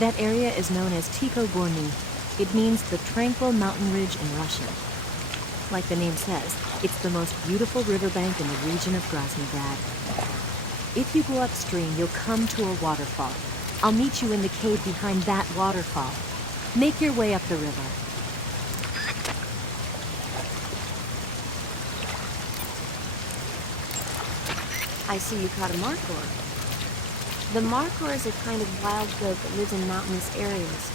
That area is known as Ticho Gorny. It means the tranquil mountain ridge in Russian. Like the name says, it's the most beautiful riverbank in the region of Groznygrad. If you go upstream, you'll come to a waterfall. I'll meet you in the cave behind that waterfall. Make your way up the river. I see you caught a markhor. The markhor is a kind of wild goat that lives in mountainous areas.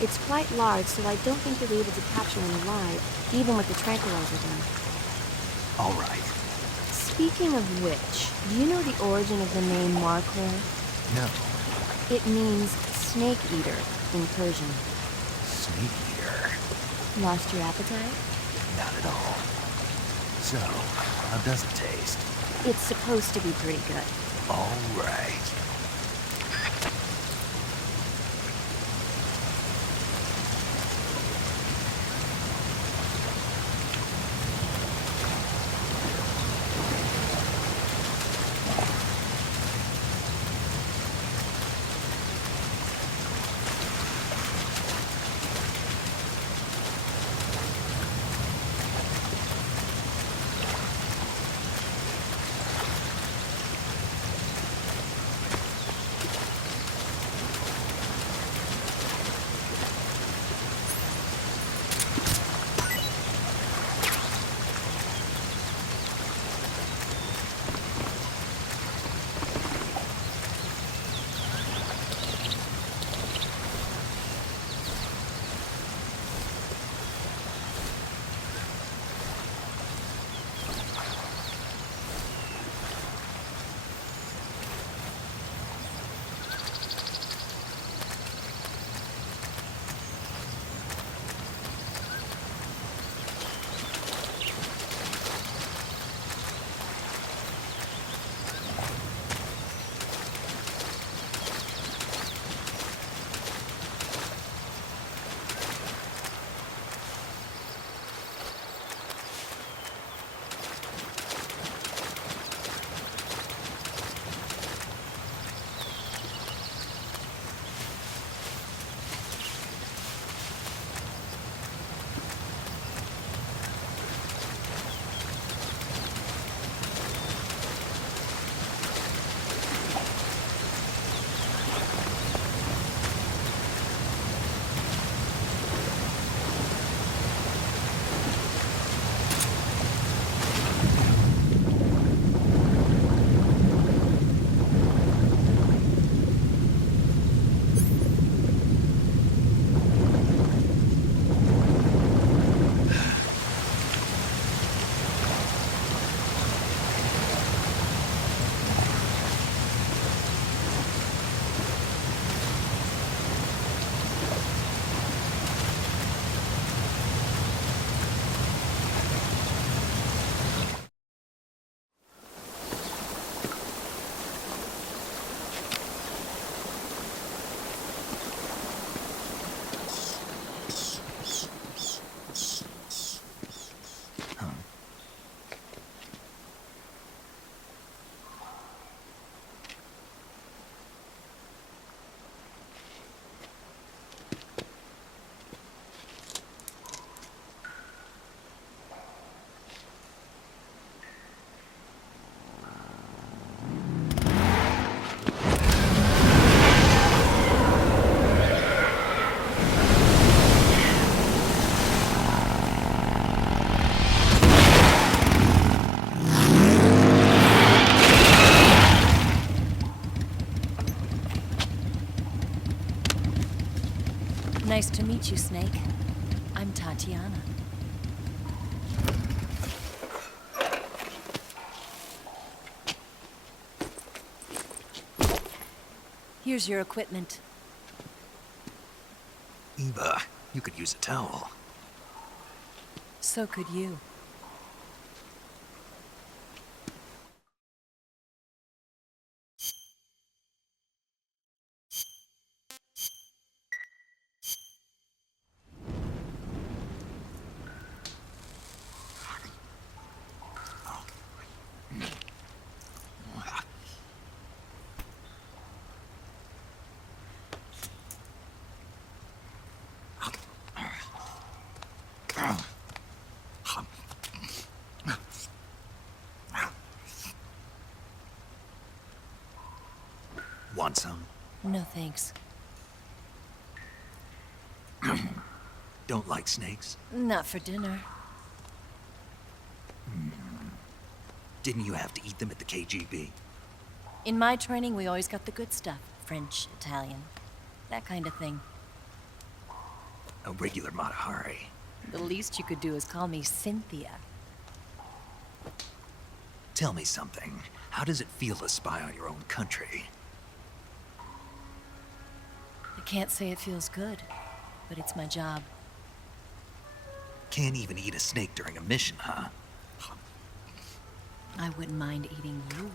It's quite large, so I don't think you'll be able to capture one alive, even with the tranquilizer gun. All right. Speaking of which, do you know the origin of the name markhor? No. It means snake eater in Persian. Snake eater. Lost your appetite? Not at all. So, how does it taste? It's supposed to be pretty good. All right. Nice to meet you, Snake. I'm Tatiana. Here's your equipment. Eva, you could use a towel. So could you. Want some? No thanks. Don't like snakes? Not for dinner. Didn't you have to eat them at the KGB? In my training, we always got the good stuff. French, Italian, that kind of thing. A regular Matahari. The least you could do is call me Cynthia. Tell me something. How does it feel to spy on your own country? I can't say it feels good, but it's my job. Can't even eat a snake during a mission, huh? I wouldn't mind eating you.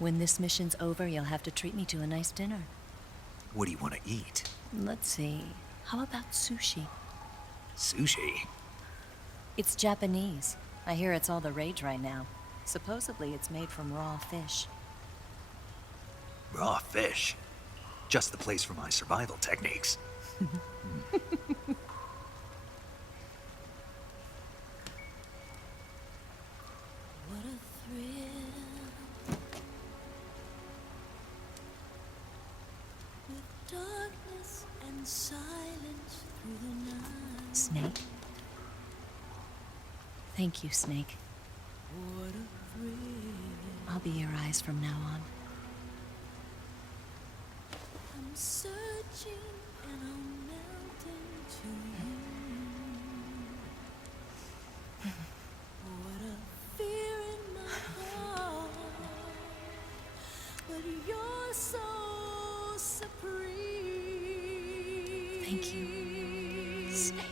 When this mission's over, you'll have to treat me to a nice dinner. What do you want to eat? Let's see. How about sushi? Sushi? It's Japanese. I hear it's all the rage right now. Supposedly, it's made from raw fish. Raw fish? Just the place for my survival techniques. What a thrill. With darkness and silence through the night. Snake? Thank you, Snake. What a thrill. I'll be your eyes from now on. I'm searching and I'm melting to you. What a fear in my heart, but you're so supreme. Thank you, Snake.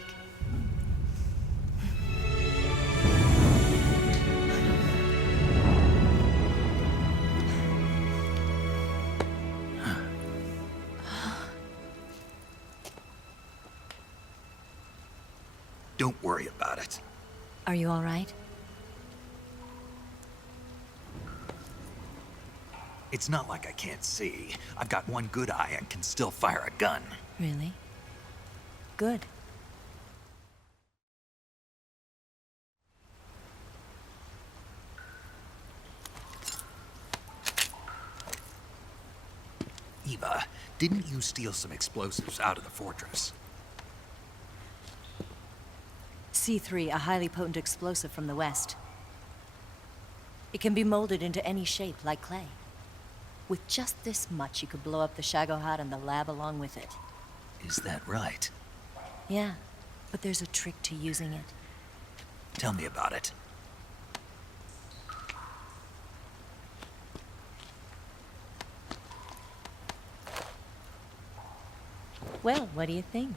Don't worry about it. Are you all right? It's not like I can't see. I've got one good eye and can still fire a gun. Really? Good. Eva, didn't you steal some explosives out of the fortress? C3, a highly potent explosive from the west. It can be molded into any shape, like clay. With just this much, you could blow up the Shagohod and the lab along with it. Is that right? Yeah, but there's a trick to using it. Tell me about it. Well, what do you think?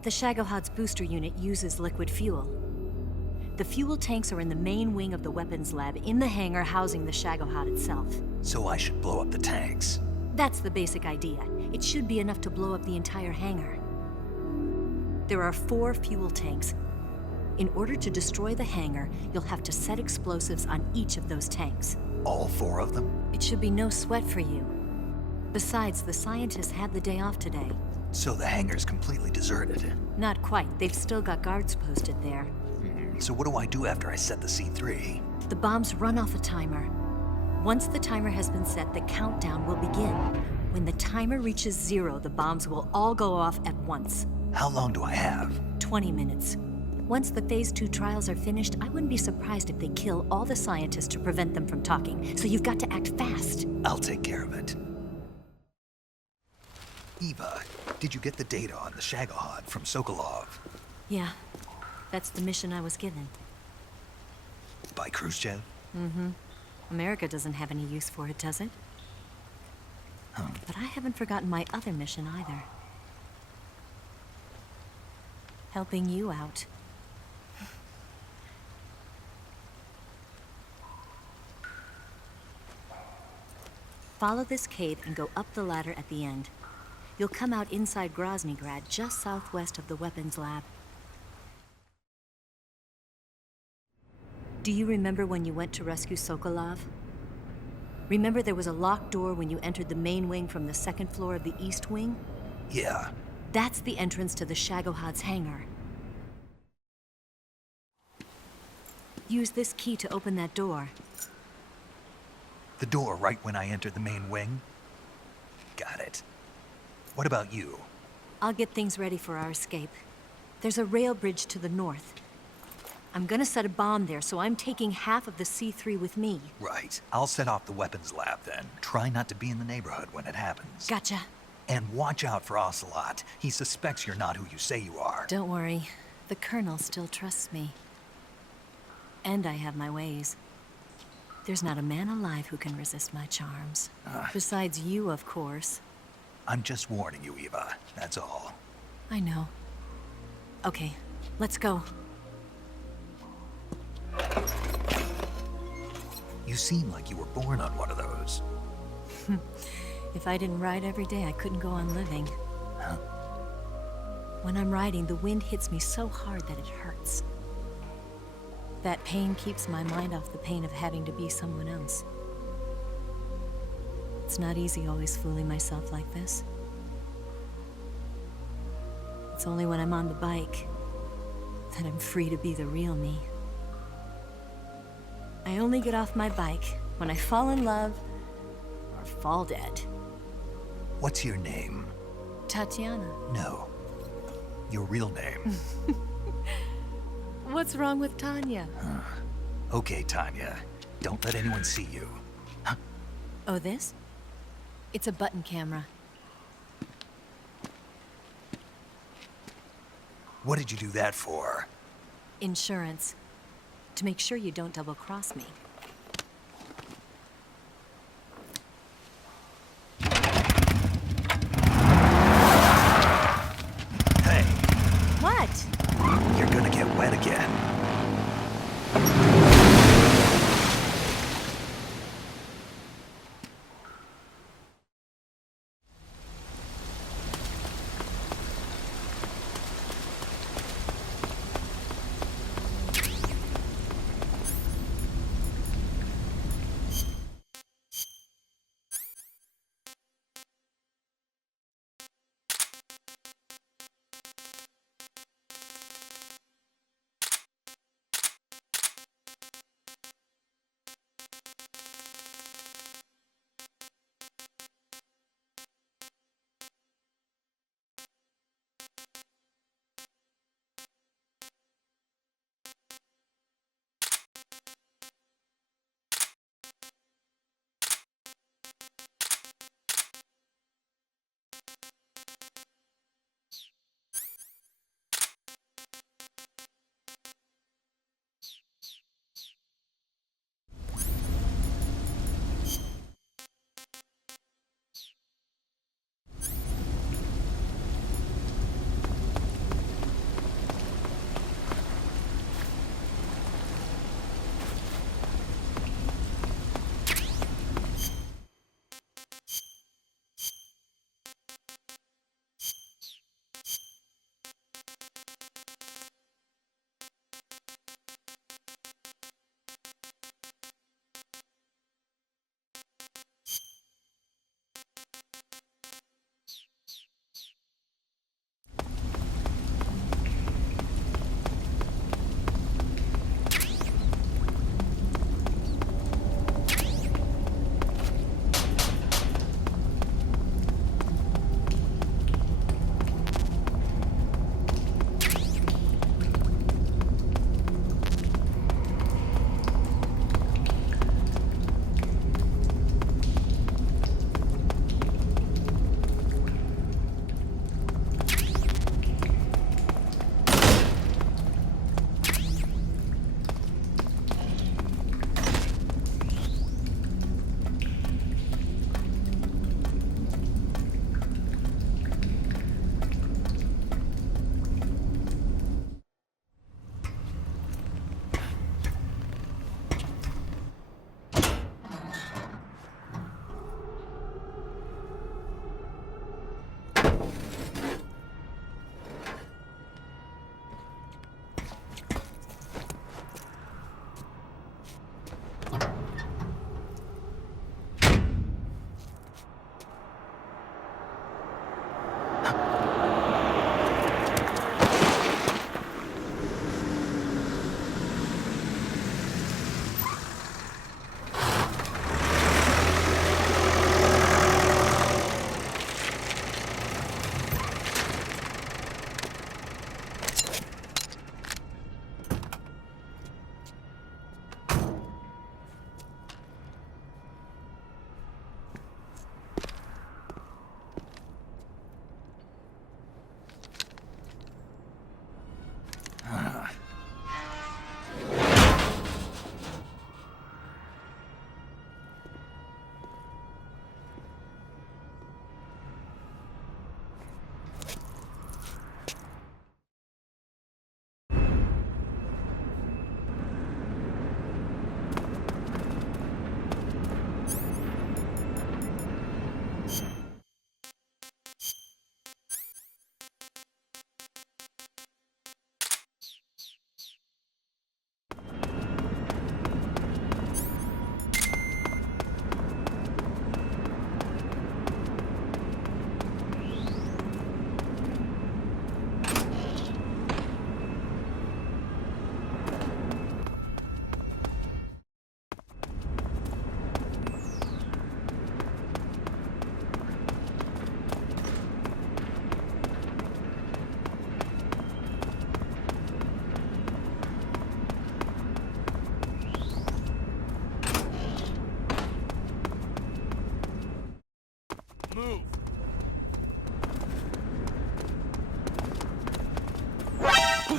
The Shagohod's booster unit uses liquid fuel. The fuel tanks are in the main wing of the weapons lab in the hangar housing the Shagohod itself. So I should blow up the tanks. That's the basic idea. It should be enough to blow up the entire hangar. There are 4 fuel tanks. In order to destroy the hangar, you'll have to set explosives on each of those tanks. All 4 of them? It should be no sweat for you. Besides, the scientists had the day off today. So the hangar's completely deserted. Not quite. They've still got guards posted there. So what do I do after I set the C3? The bombs run off a timer. Once the timer has been set, the countdown will begin. When the timer reaches 0, the bombs will all go off at once. How long do I have? 20 minutes. Once the Phase 2 trials are finished, I wouldn't be surprised if they kill all the scientists to prevent them from talking. So you've got to act fast. I'll take care of it. Eva, did you get the data on the Shagohod from Sokolov? Yeah, that's the mission I was given. By Khrushchev? Mm-hmm. America doesn't have any use for it, does it? But I haven't forgotten my other mission either. Helping you out. Follow this cave and go up the ladder at the end. You'll come out inside Groznygrad, just southwest of the weapons lab. Do you remember when you went to rescue Sokolov? Remember there was a locked door when you entered the main wing from the second floor of the east wing? Yeah. That's the entrance to the Shagohod's hangar. Use this key to open that door. The door right when I entered the main wing? Got it. What about you? I'll get things ready for our escape. There's a rail bridge to the north. I'm gonna set a bomb there, so I'm taking half of the C3 with me. Right. I'll set off the weapons lab then. Try not to be in the neighborhood when it happens. Gotcha. And watch out for Ocelot. He suspects you're not who you say you are. Don't worry. The Colonel still trusts me. And I have my ways. There's not a man alive who can resist my charms. Besides you, of course. I'm just warning you, Eva. That's all. I know. Okay, let's go. You seem like you were born on one of those. If I didn't ride every day, I couldn't go on living. Huh? When I'm riding, the wind hits me so hard that it hurts. That pain keeps my mind off the pain of having to be someone else. It's not easy always fooling myself like this. It's only when I'm on the bike that I'm free to be the real me. I only get off my bike when I fall in love or fall dead. What's your name? Tatiana. No. Your real name. What's wrong with Tanya? Okay, Tanya. Don't let anyone see you. Oh, this? It's a button camera. What did you do that for? Insurance. To make sure you don't double-cross me. Hey, What? you're gonna get wet again.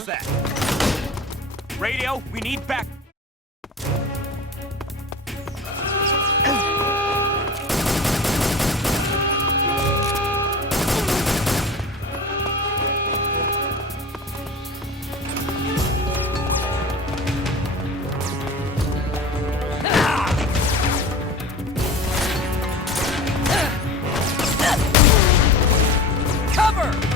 that? Radio, we need back. Cover!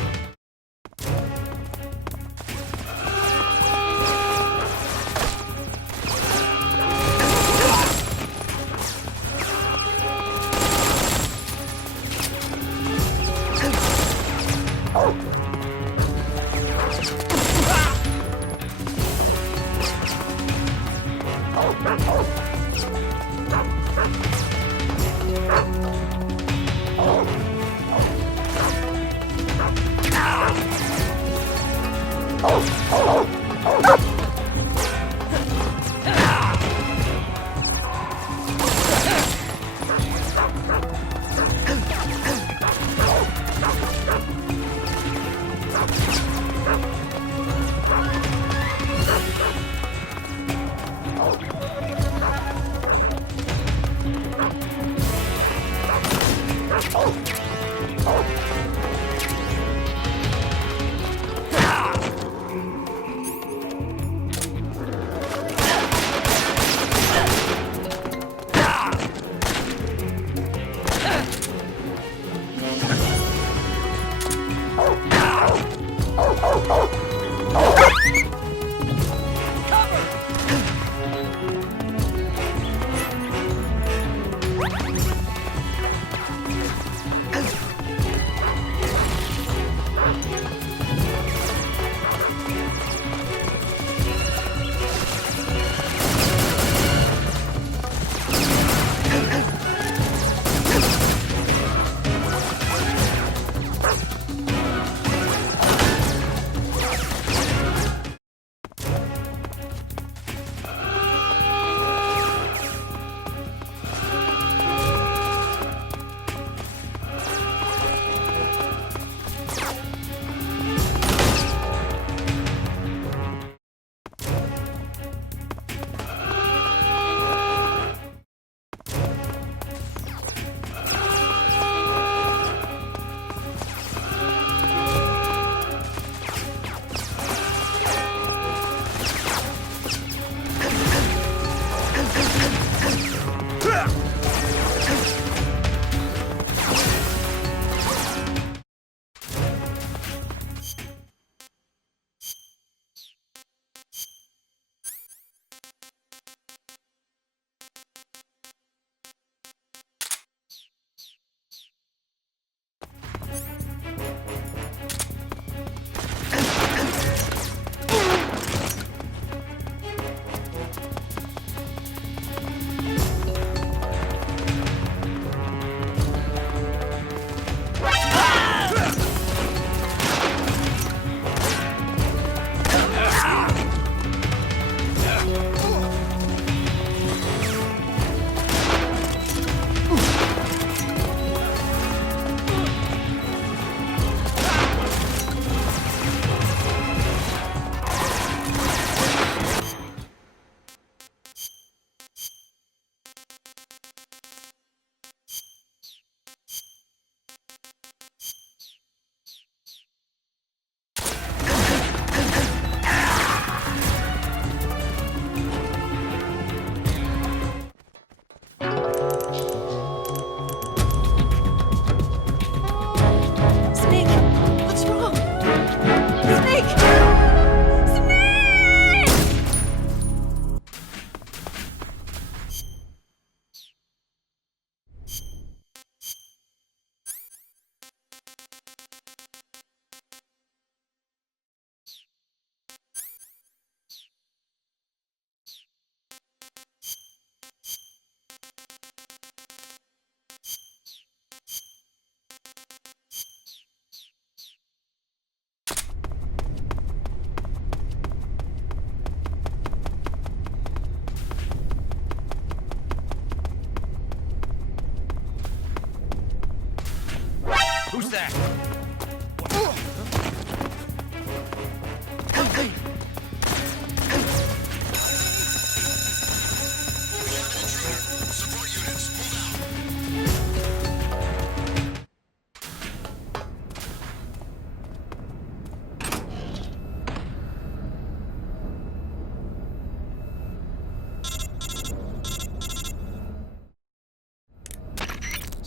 Who's that?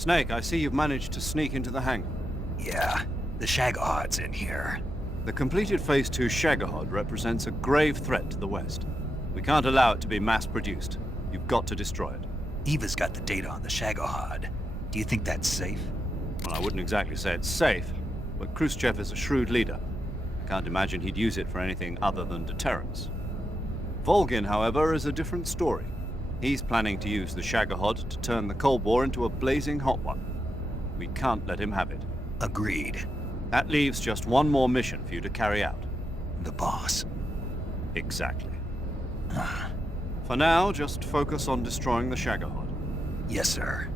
Snake, I see you've managed to sneak into the hangar. Yeah, the Shagahod's in here. The completed Phase 2 Shagahod represents a grave threat to the West. We can't allow it to be mass-produced. You've got to destroy it. Eva's got the data on the Shagahod. Do you think that's safe? Well, I wouldn't exactly say it's safe, but Khrushchev is a shrewd leader. I can't imagine he'd use it for anything other than deterrence. Volgin, however, is a different story. He's planning to use the Shagahod to turn the Cold War into a blazing hot one. We can't let him have it. Agreed. That leaves just one more mission for you to carry out. The boss. Exactly. For now, just focus on destroying the Shagahod. Yes, sir.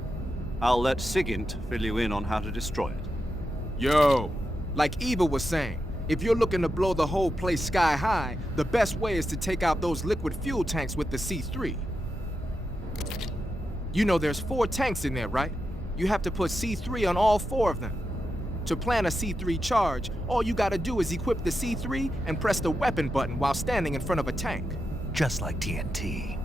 I'll let Sigint fill you in on how to destroy it. Yo, like Eva was saying, if you're looking to blow the whole place sky high, the best way is to take out those liquid fuel tanks with the C3. You know there's 4 tanks in there, right? You have to put C3 on all 4 of them. To plan a C3 charge, all you gotta do is equip the C3 and press the weapon button while standing in front of a tank. Just like TNT.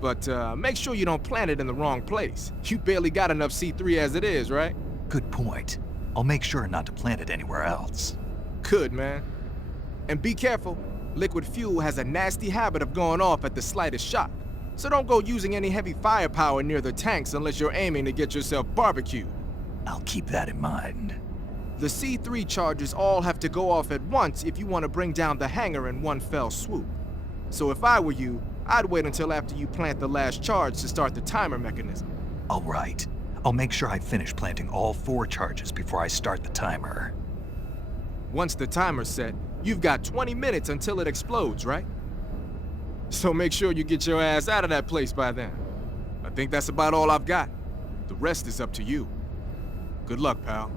But make sure you don't plant it in the wrong place. You barely got enough C3 as it is, right? Good point. I'll make sure not to plant it anywhere else. Good, man. And be careful. Liquid fuel has a nasty habit of going off at the slightest shock. So don't go using any heavy firepower near the tanks unless you're aiming to get yourself barbecued. I'll keep that in mind. The C3 charges all have to go off at once if you want to bring down the hangar in one fell swoop. So if I were you, I'd wait until after you plant the last charge to start the timer mechanism. All right. I'll make sure I finish planting all 4 charges before I start the timer. Once the timer's set, you've got 20 minutes until it explodes, right? So make sure you get your ass out of that place by then. I think that's about all I've got. The rest is up to you. Good luck, pal.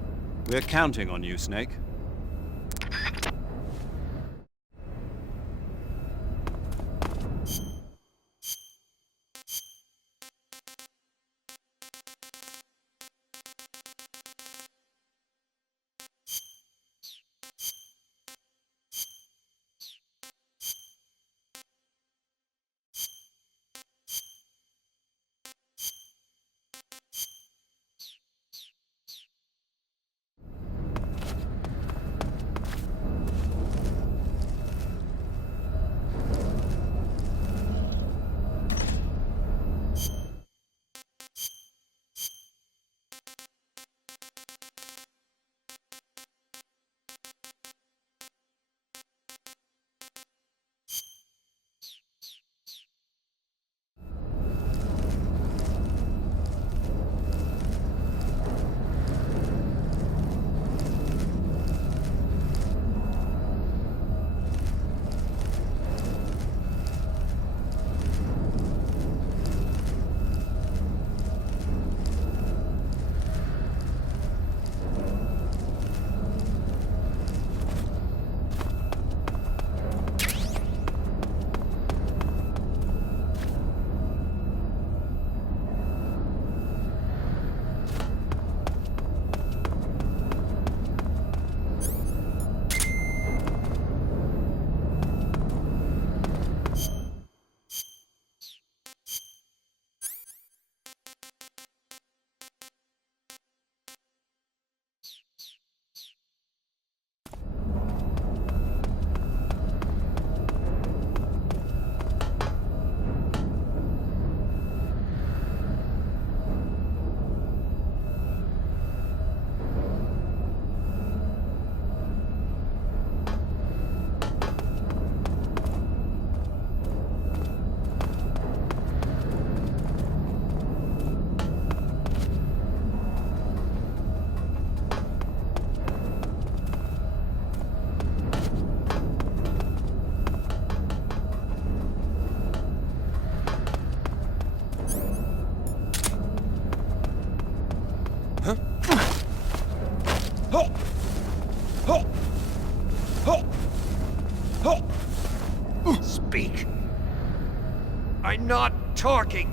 We're counting on you, Snake. Speak. I'm not talking.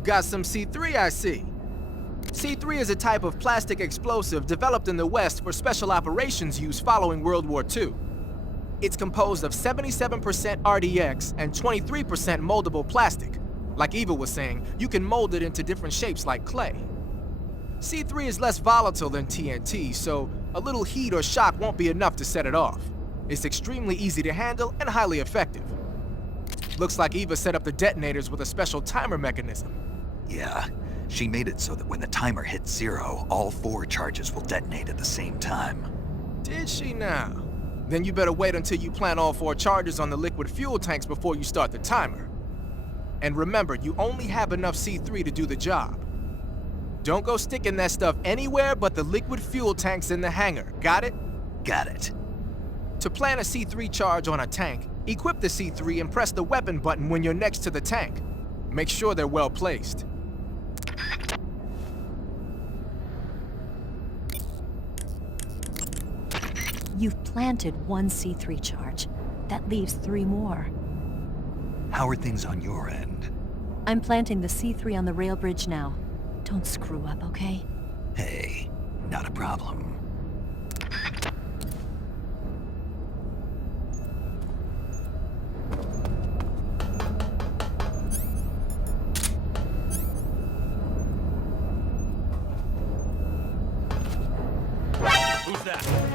You've got some C3, I see. C3 is a type of plastic explosive developed in the West for special operations use following World War II. It's composed of 77% RDX and 23% moldable plastic. Like Eva was saying, you can mold it into different shapes like clay. C3 is less volatile than TNT, so a little heat or shock won't be enough to set it off. It's extremely easy to handle and highly effective. Looks like Eva set up the detonators with a special timer mechanism. Yeah, she made it so that when the timer hits 0, all 4 charges will detonate at the same time. Did she now? Then you better wait until you plant all 4 charges on the liquid fuel tanks before you start the timer. And remember, you only have enough C3 to do the job. Don't go sticking that stuff anywhere but the liquid fuel tanks in the hangar, got it? Got it. To plant a C3 charge on a tank, equip the C3 and press the weapon button when you're next to the tank. Make sure they're well placed. You've planted 1 C3 charge. That leaves 3 more. How are things on your end? I'm planting the C3 on the rail bridge now. Don't screw up, okay? Hey, not a problem. Who's that?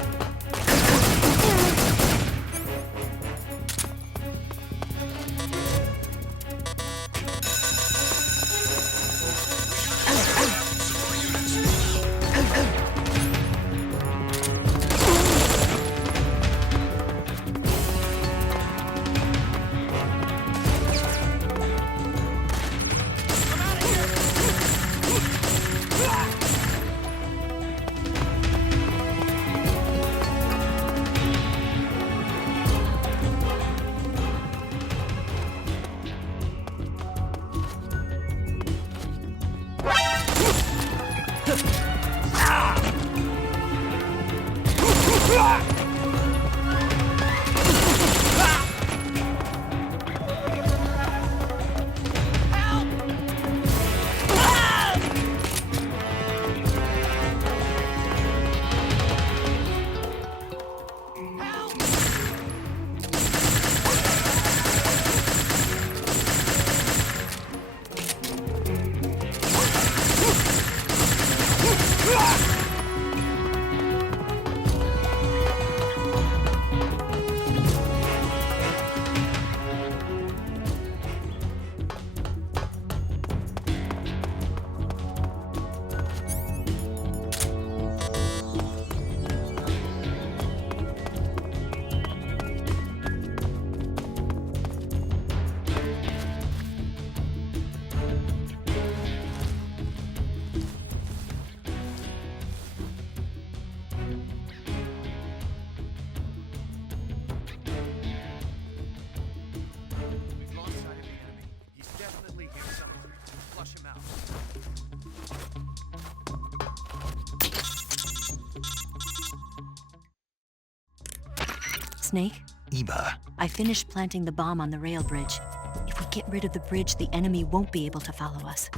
Snake, Eva, I finished planting the bomb on the rail bridge. If we get rid of the bridge, the enemy won't be able to follow us.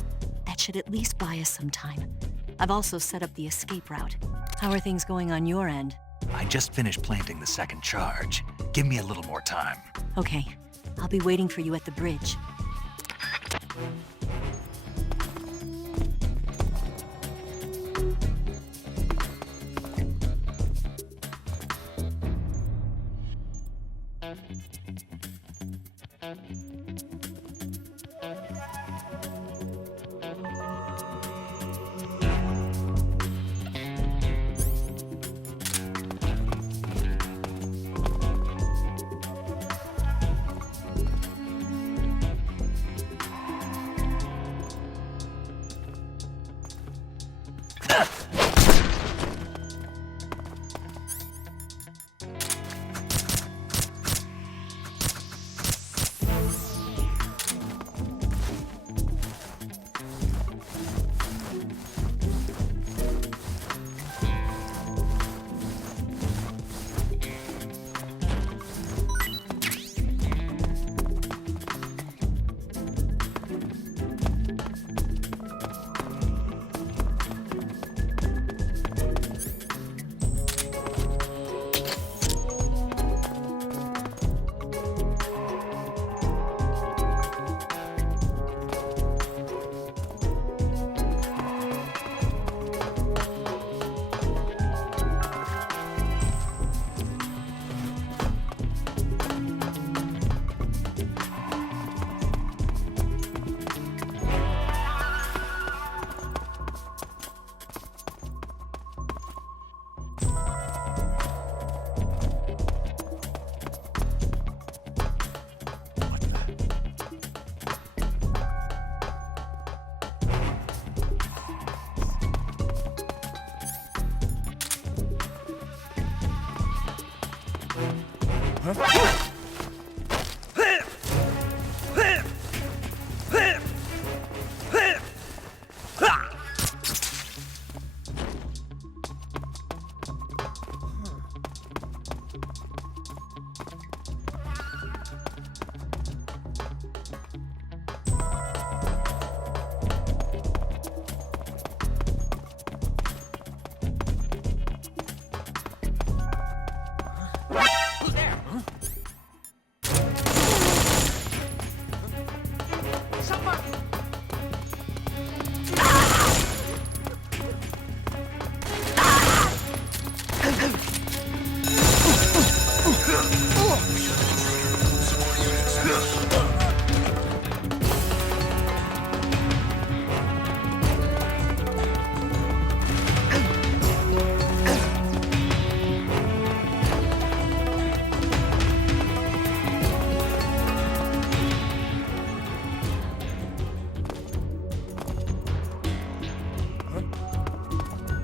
That should at least buy us some time. I've also set up the escape route. How are things going on your end? I just finished planting the 2nd charge. Give me a little more time. Okay, I'll be waiting for you at the bridge.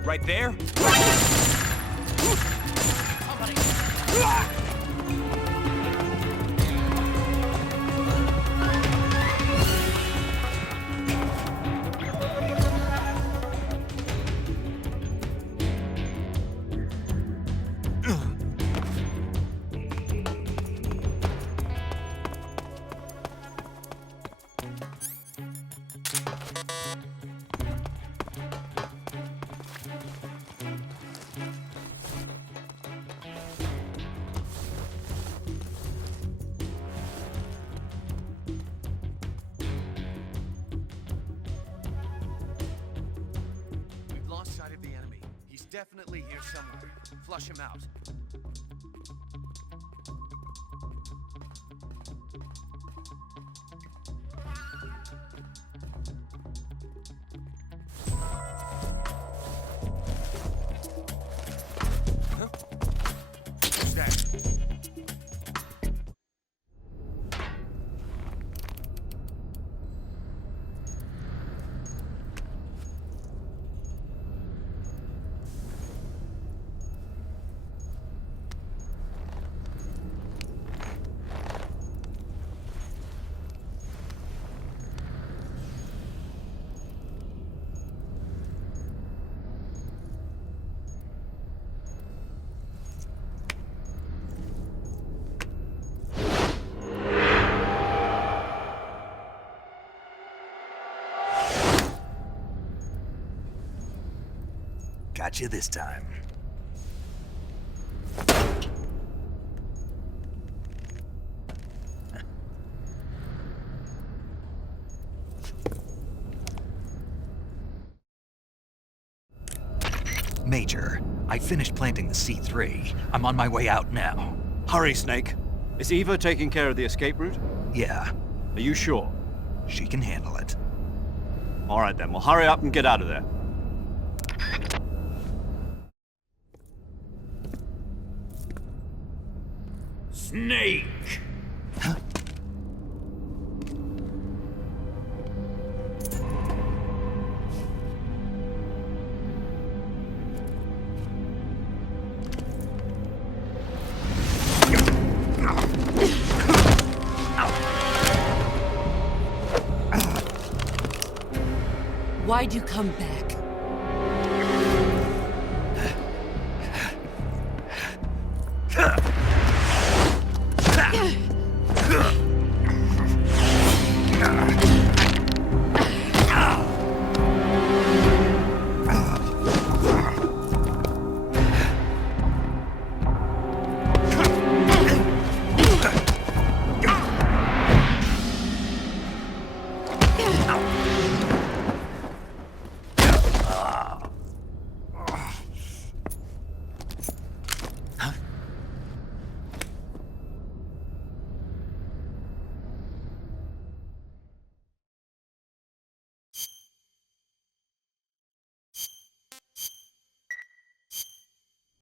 Right there? We've lost sight of the enemy. He's definitely here somewhere. Flush him out. Huh? Who's that? Got you this time. Major, I finished planting the C3. I'm on my way out now. Hurry, Snake. Is Eva taking care of the escape route? Yeah, Are you sure? she can handle it. All right then, well hurry up and get out of there. Snake! Why'd you come back?